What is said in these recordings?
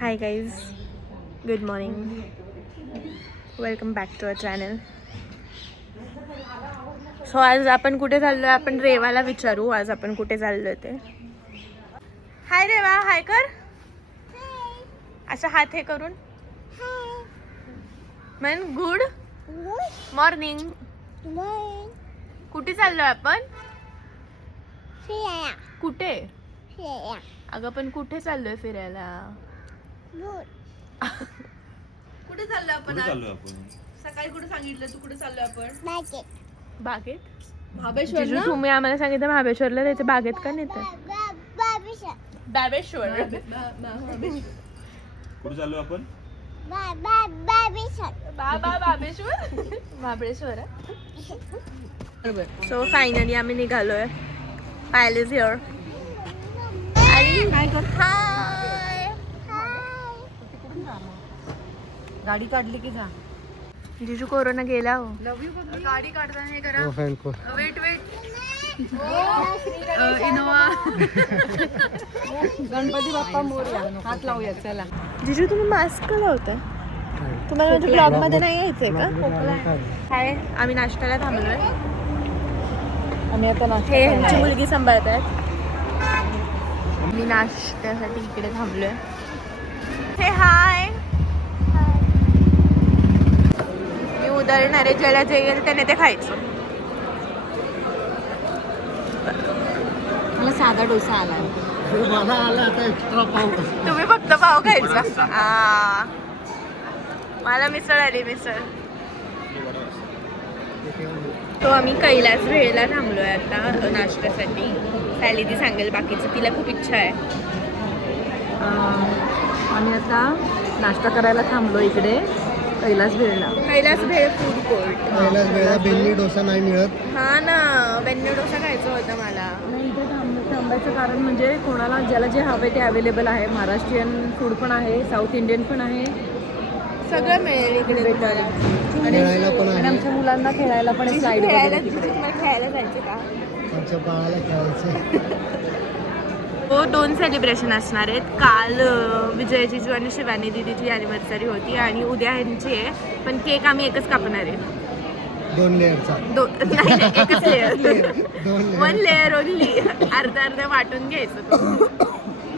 High guys, good morning, welcome back to our channel. So आज आपण कुठे चाललो आहे? आपण रेवाला विचारू आज आपण कुठे चाललो ते. हाय रेवा, हाय कर. असं हात हे करून म्हण गुड मॉर्निंग. कुठे चाललोय आपण? कुठे? अगं पण कुठे चाललोय फिरायला? कुठे चाललोय आपण? सकाळी कुठे सांगितलं तू? कुठे चाललोय आपण? बागेत. महाबळेश्वर ना? तुम्ही आम्हाला सांगितलं महाबळेश्वरला जायचं, बागेत का नेतं? बाबेश्वर. कुठे चाललो आपण? महाबळेश्वर. सो फायनली आम्ही निघालोय. पायल इज हिअर. हाय. गाडी काढली की जा. जिजू कोरोना गेला हो. गाडी काढताना हे करा. Wait Innova. गणपती बाप्पा मोरया. हात लावूया चला. जिजू तुम्ही मास्क का लावताय? तुम्हाला माझ्या ब्लॉग मध्ये नाही यायचंय का? हाय, आम्ही नाश्त्याला थांबलोय. आम्ही आता नाश्ता हे ह्यांची मुलगी सांभाळत आहेत. मी नाश्त्यासाठी इकडे थांबलोय. हे हाय. मी उधळणार आहे, ज्याला जे येईल त्याने ते खायचं. मला साधा डोसा आला. तुम्ही फक्त पाव खायचा. मला मिसळ आली, मिसळ. तो आम्ही कैलास भेळला थांबलोय आता नाश्त्यासाठी. सायली ती सांगेल बाकीचं, तिला खूप इच्छा आहे. आम्ही आता नाश्ता करायला थांबलो इकडे कैलास भेळला. कैलास भेळ फूड कोर्ट. कैलास भेळला बेल्ली डोसा नाही मिळत. हा ना, वेन्यू डोसा खायचं होतं मला. नाही, इथे थांबायचं कारण म्हणजे कोणाला ज्याला जे हवे ते अवेलेबल आहे. महाराष्ट्रीयन फूड पण आहे, साऊथ इंडियन पण आहे, सगळं मिळेल इकडे. खेळायला पण आणि आहे. आमच्या मुलांना खेळायला पण स्लाईड खेळायला वगैरे तिकडे. तुम्हाला खेळायला जायचे का? आमच्या बाळाला खेळायचं. हो, 2 सेलिब्रेशन असणार आहेत. काल विजय जिजू आणि शिवानी दीदीची अॅनिव्हर्सरी होती आणि उद्या ह्यांची आहे. पण केक आम्ही एकच कापणार आहे. 2 लेअरचा. नाही, एकच लेअर. 2 1 layer only. अर्धा अर्धा वाटून घ्यायचं तो.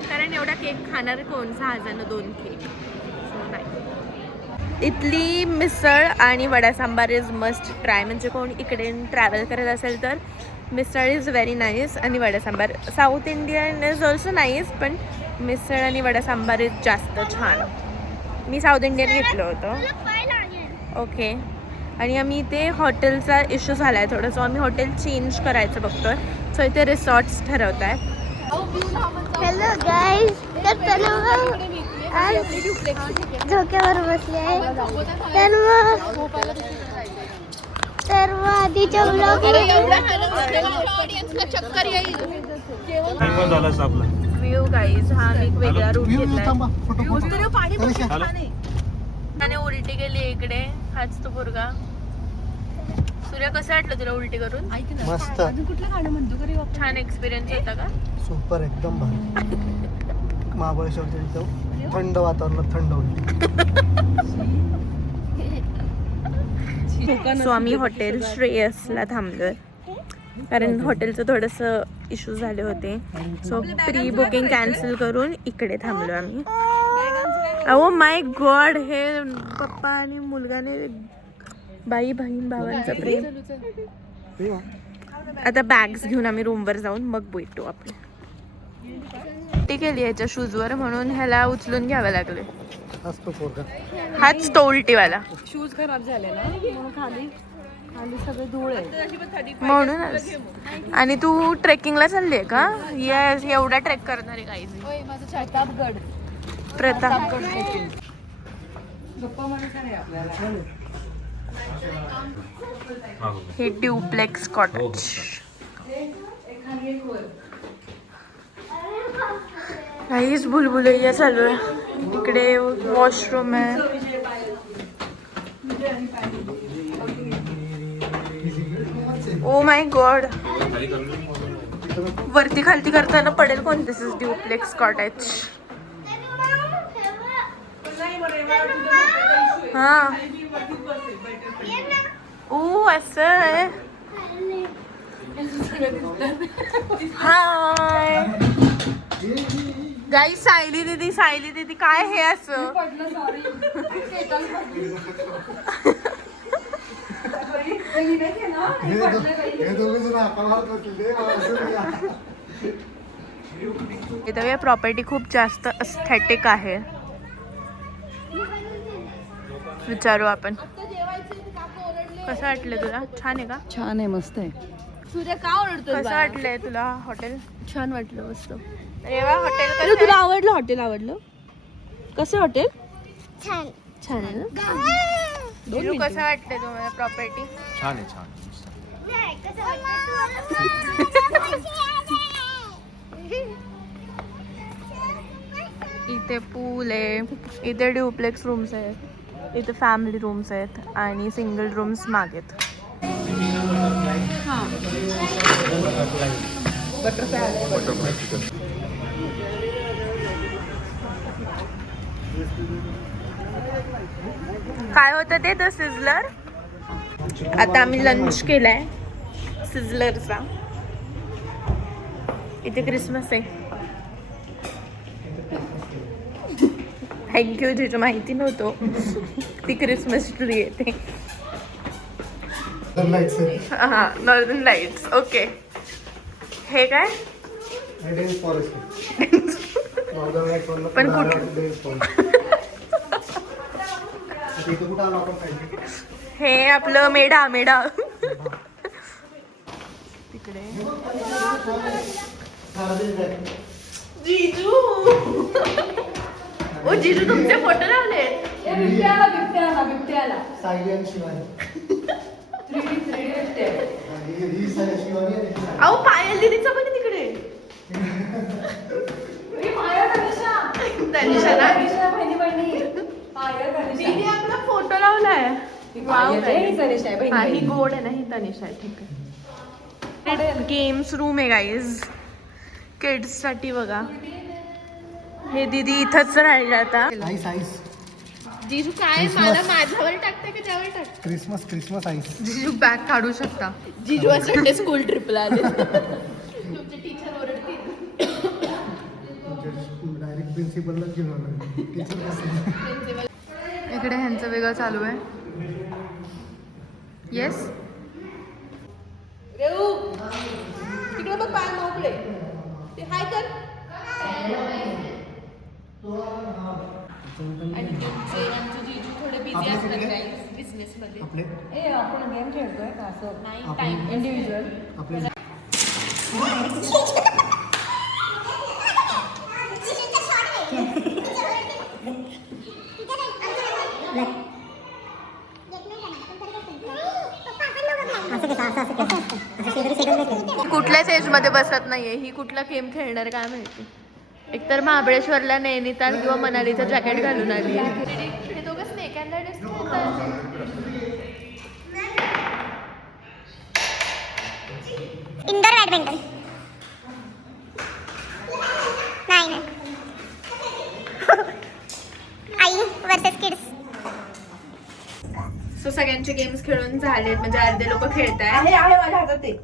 कारण एवढा केक खाणार कोण? 6 जण 2 केक. इथली मिसळ आणि vada sambar is must try. म्हणजे कोण इकडे ट्रॅव्हल करत असेल तर मिसळ इज व्हेरी नाईस आणि vada sambar. South Indian is also nice, पण मिसळ आणि वडा सांबार इज जास्त छान. मी साऊथ इंडियन घेतलं होतं. ओके. आणि आम्ही इथे हॉटेलचा इश्यू झाला आहे थोडं, सो आम्ही हॉटेल चेंज करायचं बघतोय. सो इथे रिसॉर्ट्स ठरवत आहे. हॅलो गाईज, आज झोक्यावर बसले आहे. तर मग आधीच्या ब्लॉग व्ह्यू गाईज, हा मी एक वेगळा रूट घेतलाय. आणि उलटी गेली इकडे. हाच तो पोरगा. सूर्या, कसं वाटलं तुला उलटी करून? मस्त. छान एक्सपिरियन्स होता का? सुपर, एकदम भारी. महाबळेश्वरच्या इथं थंड वातावरणात थंड होती. सो आम्ही हॉटेल श्रेयसला थांबलोय कारण हॉटेलचं थोडंसं इश्यू झाले होते. सो प्री बुकिंग कॅन्सल करून इकडे थांबलो आम्ही. ओ माय गॉड, हे पप्पा आणि मुलगाने बाई बहीण भावांचं प्रेम. आता बॅग्स घेऊन आम्ही रूमवर जाऊन मग भेटू. आपली टी केली ह्याच्या शूजवर म्हणून ह्याला उचलून घ्यावं लागले. हाच तो उलटीवाला. शूज खराब झाले ना, म्हणून खाली सगळे धूळ आहे म्हणूनच. आणि तू ट्रेकिंगला चालली आहे का? येस, एवढा ट्रेक करणार आहे काही. प्रतापगड. प्रतापगड. हे ड्युप्लेक्स कॉटेज. काहीच भुलभुलैया चालू आहे. इकडे वॉशरूम आहे. ओ माय गॉड, वरती खालती करताना पडेल कोण? दिस इज ड्युप्लेक्स कॉटेज. हा ओ असं आहे. हाय गाई, सायली दीदी काय हे असं? इथं प्रॉपर्टी खूप जास्त एस्थेटिक आहे. विचारू आपण. कसं वाटलं तुला? छान आहे का? छान आहे, मस्त आहे. सूर्य का ओरडतोय? कसं वाटलंय तुला हॉटेल? छान वाटलं, मस्त. रेवा हॉटेल तुला आवडलं? हॉटेल आवडलं? कसं हॉटेल? छान. छान आहे ना. जिजू कसं वाटतंय तुम्हाला प्रॉपर्टी? छान आहे, छान. इथे पूल आहे, इथे ड्युप्लेक्स रूम्स आहेत, इथे फॅमिली रूम्स आहेत आणि सिंगल रूम्स मागेत. काय होतं ते द सिझलर. आता आम्ही लंच केलाय सिझलरचा. इथे क्रिसमस आहे. थँक्यू जिजू, माहिती नव्हतं ती क्रिसमस ट्री येते. हा, नॉर्दर्न लाईट्स. ओके, हे काय? पण हे आपलं मेढा तिकडे. जिजू, ओ जिजू तुमचे फोटो लावले. अहो पायल दीदीचा पण तिकडे. तनिषा ना, दीदी आपला फोटो लावलाय. ही गोड आहे ना, ही तनिषा आहे. ठीक आहे. गेम्स रूम आहे गाईज, किड्स साठी. बघा हे दीदी इथंच राहिले आता. जिजू काय मला माझ्यावर टाकते का त्यावर टाकते? Christmas ice. जिजू बॅग काढू शकता. जिजू संडे स्कूल ट्रिपला आले. तुमचे टीचर ओरडतील. डायरेक्ट प्रिन्सिपलला घेऊन आला. इकडे ह्यांचं वेगळं चालू आहे. येस तिकडे बघ पाय मोकळे. ते हाय कर. आणि आमचे जिजू थोडे बिझी असतात बिझनेस मध्ये. आपण गेम खेळतोय का असं? नाही, टाइम इंडिव्हिज्युअल. कुठल्याच एज मध्ये बसत नाहीये ही. कुठला गेम खेळणार काय माहिती. एकतर महाबळेश्वरला नैनिताल किंवा मनालीचं जॅकेट घालून आली. हे दोघं स्नेक अँड लॅडर्स खेळतात. Indoor badminton. नाही आई वर्सेस किड्स. सो सगळ्यांचे गेम्स खेळून झालेत, म्हणजे अर्धे लोक खेळताय. आहे माझ्या हातात ते.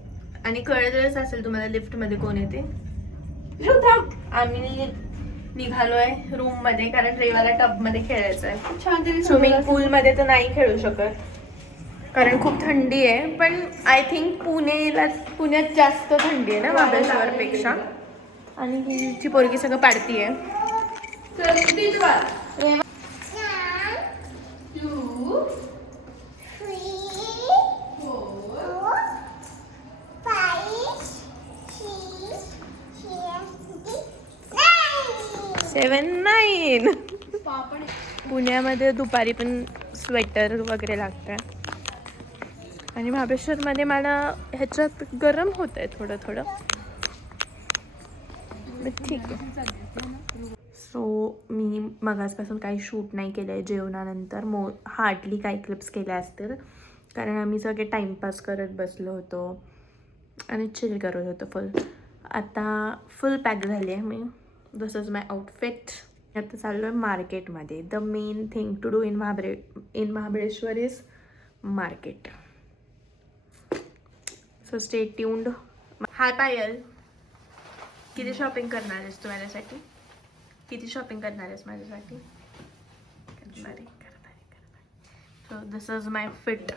आणि कळलंच असेल तुम्हाला लिफ्ट मध्ये कोण येते. आम्ही निघालोय रूम मध्ये, कारण रेवाला टब मध्ये खेळायचं आहे. स्विमिंग पूल मध्ये तर नाही खेळू शकत कारण खूप थंडी आहे. पण आय थिंक पुण्यात जास्त थंडी आहे ना महाबळेश्वर पेक्षा. आणि हिची पोरगी सगळं पाडती आहे. सेवन 9. पुण्यामध्ये दुपारी पण स्वेटर वगैरे लागतं आणि महाबळेश्वरमध्ये मला ह्याच्यात गरम होत आहे थोडं. ठीक आहे. सो मी मगाचपासून काही शूट नाही केलं आहे. जेवणानंतर हार्डली काही क्लिप्स केल्या असतील, कारण आम्ही सगळे टाईमपास करत बसलो होतो आणि चिल करत होतो फुल. आता फुल पॅक झाली आहे मी. दिस इज माय आउटफिट. आता चाललो आहे मार्केटमध्ये. The main thing to do in Mahabaleshwar is market. So stay tuned. Hi Payal, किती शॉपिंग करणार आहेस तू माझ्यासाठी? किती शॉपिंग करणार आहेस माझ्यासाठी? करणार आहे. So this is my fit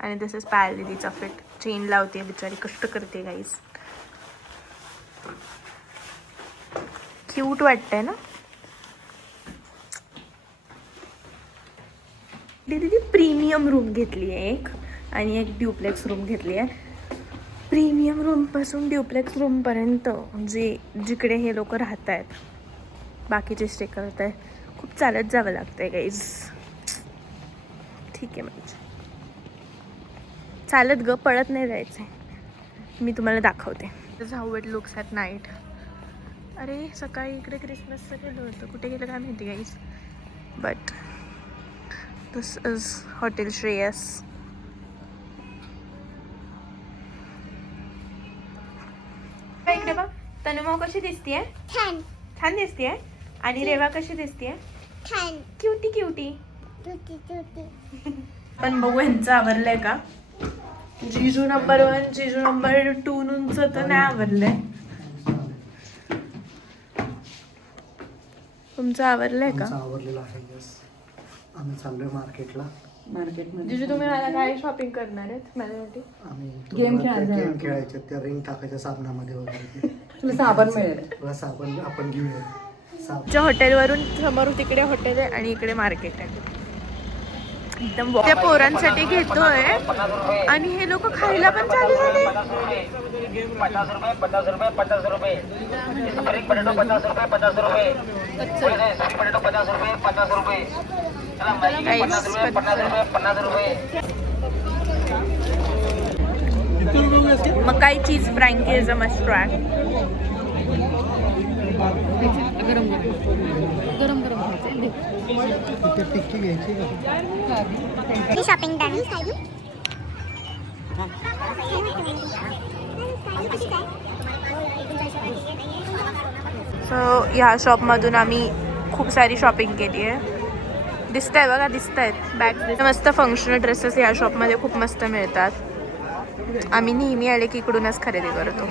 आणि दिस इज पायल दीदीचा फिट. चेन लावते बिचारी, कष्ट करते गाईज. क्यूट वाटतंय ना दीदी? प्रीमियम रूम घेतली आहे एक आणि एक ड्युप्लेक्स रूम घेतली आहे. प्रीमियम रूमपासून ड्युप्लेक्स रूमपर्यंत जिकडे हे लोक राहत आहेत, बाकीचे स्टे करत आहे, खूप चालत जावं लागतंय गाईज. ठीक आहे म्हणजे चालत ग, पळत नाही जायचं आहे. मी तुम्हाला दाखवते how it looks at night. अरे सकाळी इकडे क्रिसमसचं केलं होतं, कुठे गेलं काय माहिती guys. But this is hotel Shreyas. इकडे बघ, तनुमाव कशी दिसतीये? छान छान दिसतीये. आणि रेवा कशी दिसतीये? छान क्युटी क्युटी. तुटी पण बघू यांचं आवरलंय का. जिजू नंबर 1, जिजू नंबर 2 नूंचं तर नाही आवरलंय. तुमचं आवरलंय का? आवरलेलं आहे. यस, आम्ही चाललोय मार्केटला. मार्केटमध्ये जिजू तुम्ही मला काय शॉपिंग करणार आहेत माझ्यासाठी? आम्ही गेम खेळायचा. गेम खेळायचे, त्या रिंग टाकायच्या साबणामध्ये वगैरे. तुला साबण मिळेल. तुला साबण आपण घेऊया. आमच्या हॉटेलवरून समोर तिकडे हॉटेल आहे आणि इकडे मार्केट आहे. एकदम त्या पोरांसाठी घेतोय आणि हे लोक खायला पण चालू झाले. 50 रुपये 50 रुपये 50 रुपये. स्प्रिंग पोटॅटो 50 रुपये 50 रुपये. स्प्रिंग पोटॅटो 50 रुपये 50 रुपये. चला मॅगी 50 रुपये 50 रुपये 50 रुपये. Makai cheese frankie is a must try. गरम गरम गरम गरम तिथे टिक्की घ्यायची का? Shopping done. सो ह्या शॉपमधून आम्ही खूप सारी शॉपिंग केली आहे. दिसत आहे बघा, दिसत आहेत बॅग्स. मस्त फंक्शनल ड्रेसेस ह्या शॉपमध्ये खूप मस्त मिळतात. आम्ही नेहमी आले की इकडूनच खरेदी करतो.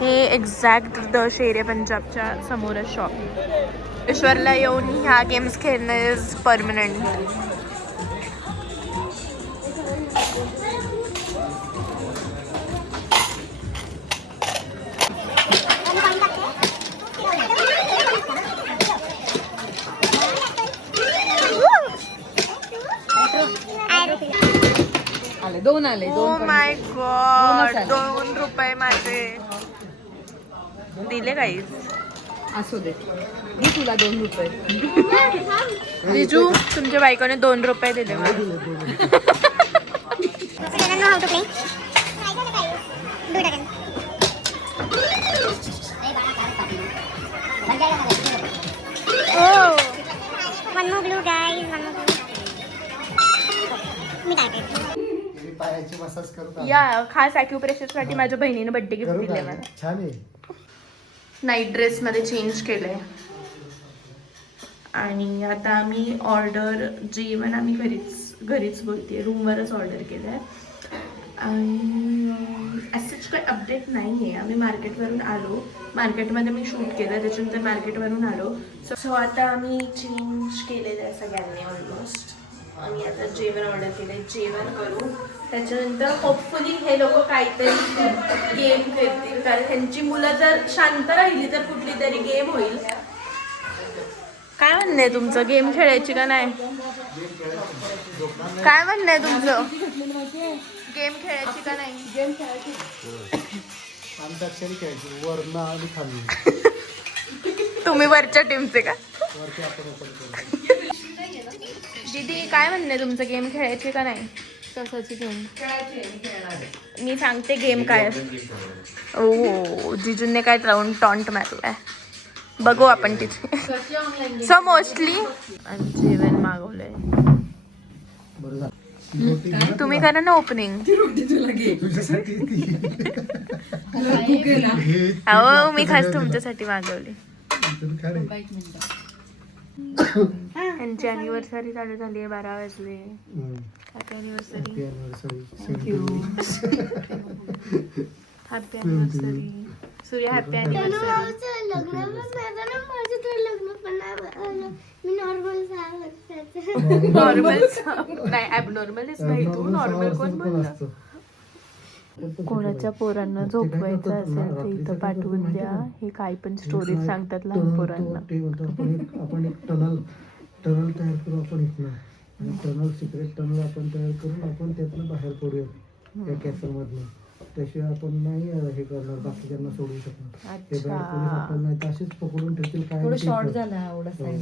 हे एक्झॅक्ट द शेरे पंजाबच्या समोरच शॉप. ईश्वरला येऊन ह्या गेम्स खेळणं इज परमनंट. आले 2 आले. ओ माय गॉड, 2 रुपये माझे दिले गाईज. असू दे, घे तुला 2 रुपये. जिजू तुमच्या बायकोने 2 रुपये दिले मला. How to play? Do it again. Oh, one more blue, guys. One more blue. मी काय करते? मी पायाची मसाज करू का? या खास ॲक्युप्रेशरसाठी माझ्या बहिणीने बर्थडे गिफ्ट करू दिले का? मला. छान आहे. नाईट ड्रेसमध्ये चेंज केलं आहे आणि आता आम्ही ऑर्डर जेवण आम्ही घरीच बोलते, रूमवरच ऑर्डर केलं आहे. आणि असंच काही अपडेट नाही आहे. आम्ही मार्केटवरून आलो, मार्केटमध्ये मी शूट केलं, त्याच्यानंतर मार्केटवरून आलो. सो आता आम्ही चेंज केलेलं आहे सगळ्यांनी ऑलमोस्ट. आम्ही आता जेवण ऑर्डर केलं आहे, जेवण करू. त्याच्यानंतर होपफुली हे लोक काहीतरी गेम खेळतील, कारण त्यांची मुलं जर शांत राहिली तर कुठली तरी गेम होईल. काय म्हणणं आहे तुमचं? गेम खेळायची का नाही? काय म्हणणं आहे तुमचं? गेम खेळायची का नाही? गेम खेळायची. अंताक्षरी खेळायची, वरनं आणि खाली. तुम्ही वरच्या टीमचे का? वरती आपण ओपन करू. दीदी काय म्हणणं आहे तुमचं? गेम खेळायची का नाही? कशाची गेम? मी सांगते गेम काय असते. ओ जिजूने काय टॉन्ट मारलाय, बघू आपण तिथे. सो मोस्टली जेवण मागवलंय. बरं झालं. तुम्ही करा ना ओपनिंग. तुझ्यासाठी ती. अहो मी खास तुमच्यासाठी मागवली. त्यांची अॅनिव्हर्सरी चालू झाली आहे 12 वाजले. Happy anniversary. हॅपी अॅनिव्हर्सरी सूर्य. Happy anniversary. नॉर्मल नाही, ॲबनॉर्मल इज भाई. तू नॉर्मल कोण बोलला? कोणाच्या पोरांना झोपवायचं असेल तर इथं पाठवून द्या. हे काही पण स्टोरीज सांगतात लहान पोरांना. आपण एक टनल तयार करू आपण इथनं, आणि टनल सिक्रेट टनल आपण तयार करून आपण त्यातनं बाहेर पडूया या कॅसल मधनं. त्याशिवाय आपण नाही हे करणार, बाकीच्यांना सोडू शकणार. हे बॅड पोलीस आपल्याला नाही तर असेच पकडून ठेवतील. काय थोडं शॉर्ट झाला एवढा साईड.